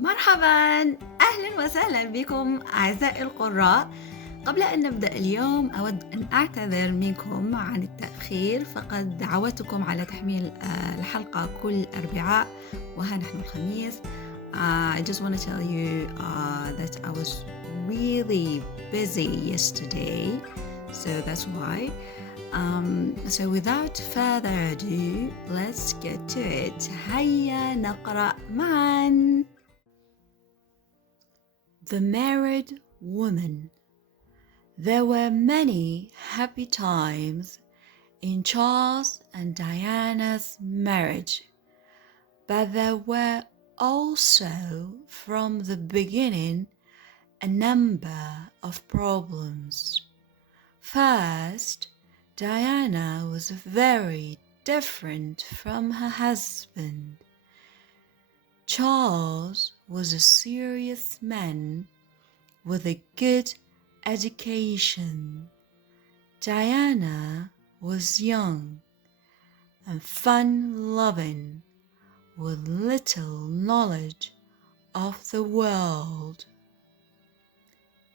مرحبا، أهلا وسهلا بكم أعزائي القراء. قبل أن نبدأ اليوم أود أن أعتذر منكم عن التأخير، فقد دعوتكم على تحميل الحلقة كل أربعاء وها نحن الخميس. I just want to tell you that I was really busy yesterday, so that's why. So without further ado, let's get to it. هيا نقرأ معا. The Married Woman. There were many happy times in Charles and Diana's marriage, but there were also from the beginning a number of problems. First, Diana was very different from her husband. Charles was a serious man with a good education. Diana was young and fun-loving, with little knowledge of the world.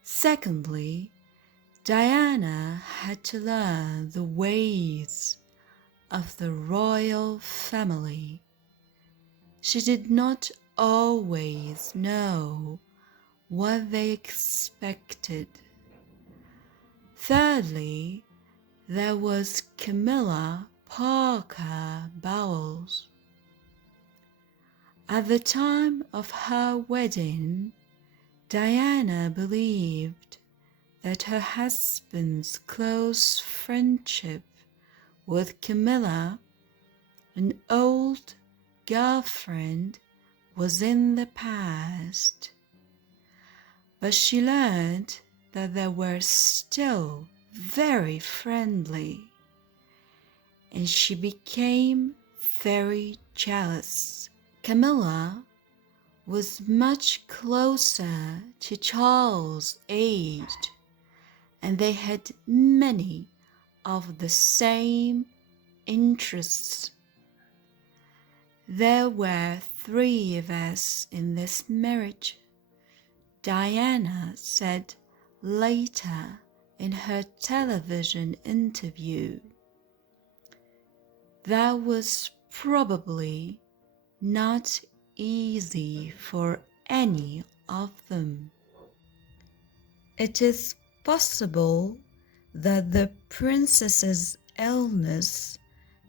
Secondly, Diana had to learn the ways of the royal family. She did not always know what they expected. Thirdly, there was Camilla Parker Bowles. At the time of her wedding, Diana believed that her husband's close friendship with Camilla, an old girlfriend, was in the past. But she learned that they were still very friendly, and she became very jealous. Camilla was much closer to Charles' age, and they had many of the same interests. There were 3 of us in this marriage, Diana said later in her television interview. That was probably not easy for any of them. It is possible that the princess's illness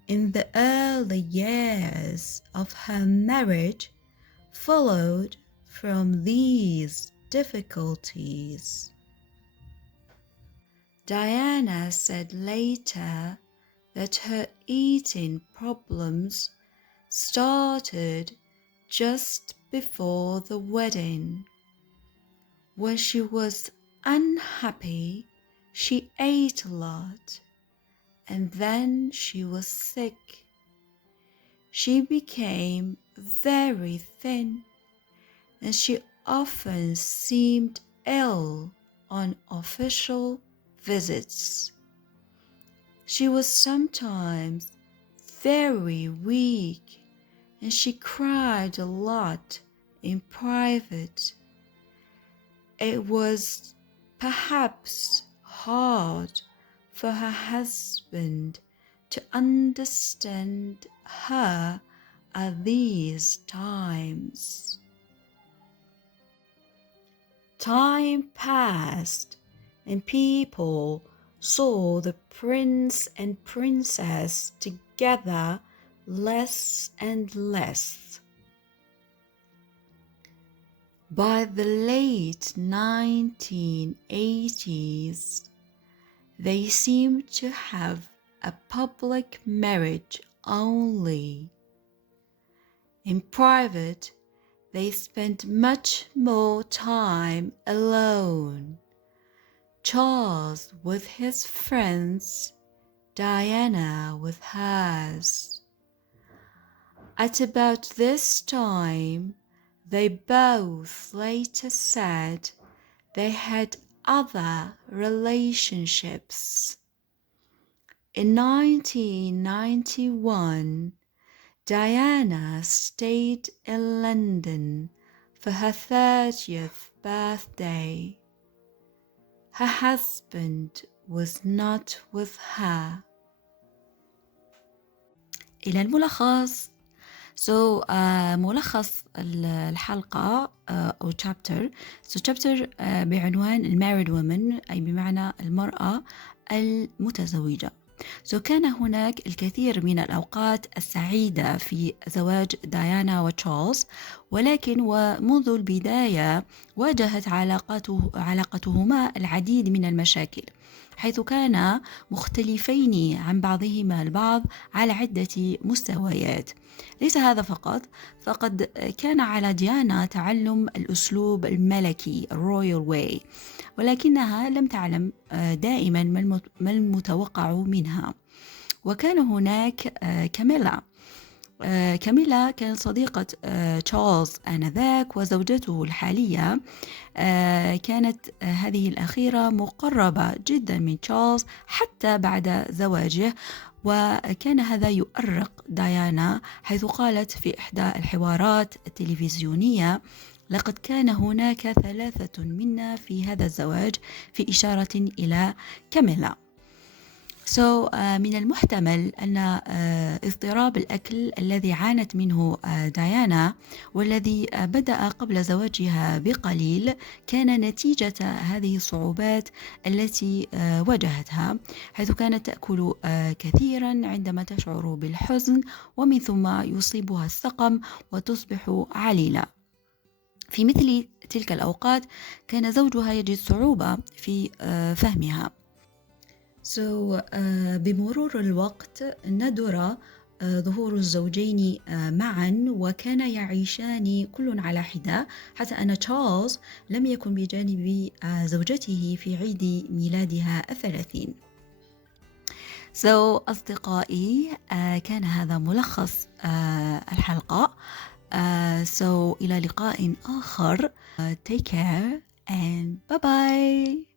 in the early years of her marriage followed from these difficulties. Diana said later that her eating problems started just before the wedding. When she was unhappy, she ate a lot, and then she was sick. She became very thin, and she often seemed ill on official visits. She was sometimes very weak, and she cried a lot in private. It was perhaps hard for her husband to understand her at these times. Time passed, and people saw the prince and princess together less and less. By the late 1980s, they seemed to have a public marriage only. In private, they spent much more time alone, Charles with his friends, Diana with hers. At about this time, they both later said they had other relationships. In 1991, Diana stayed in London for her 30th birthday. Her husband was not with her. إلى الملخص. ملخص الحلقة أو chapter. chapter بعنوان married woman، أي بمعنى المرأة المتزوجة. كان هناك الكثير من الأوقات السعيدة في زواج ديانا وتشارلز، ولكن ومنذ البداية واجهت علاقتهما العديد من المشاكل، حيث كانا مختلفين عن بعضهما البعض على عدة مستويات. ليس هذا فقد كان على ديانا تعلم الأسلوب الملكي الرويال واي، ولكنها لم تعلم دائما ما المتوقع منها. وكان هناك كاميلا. كاميلا كانت صديقة تشارلز آنذاك، وزوجته الحالية. كانت هذه الأخيرة مقربة جدا من تشارلز حتى بعد زواجه، وكان هذا يؤرق ديانا، حيث قالت في إحدى الحوارات التلفزيونية: لقد كان هناك 3 منا في هذا الزواج، في إشارة إلى كاميلا. من المحتمل أن اضطراب الأكل الذي عانت منه ديانا، والذي بدأ قبل زواجها بقليل، كان نتيجة هذه الصعوبات التي واجهتها، حيث كانت تأكل كثيرا عندما تشعر بالحزن، ومن ثم يصيبها السقم وتصبح عليلة. في مثل تلك الأوقات كان زوجها يجد صعوبة في فهمها. بمرور الوقت ندر ظهور الزوجين معا، وكان يعيشان كل على حدة، حتى أن تشارلز لم يكن بجانب زوجته في عيد ميلادها 30. أصدقائي، كان هذا ملخص الحلقة. إلى لقاء آخر. Take care and bye bye.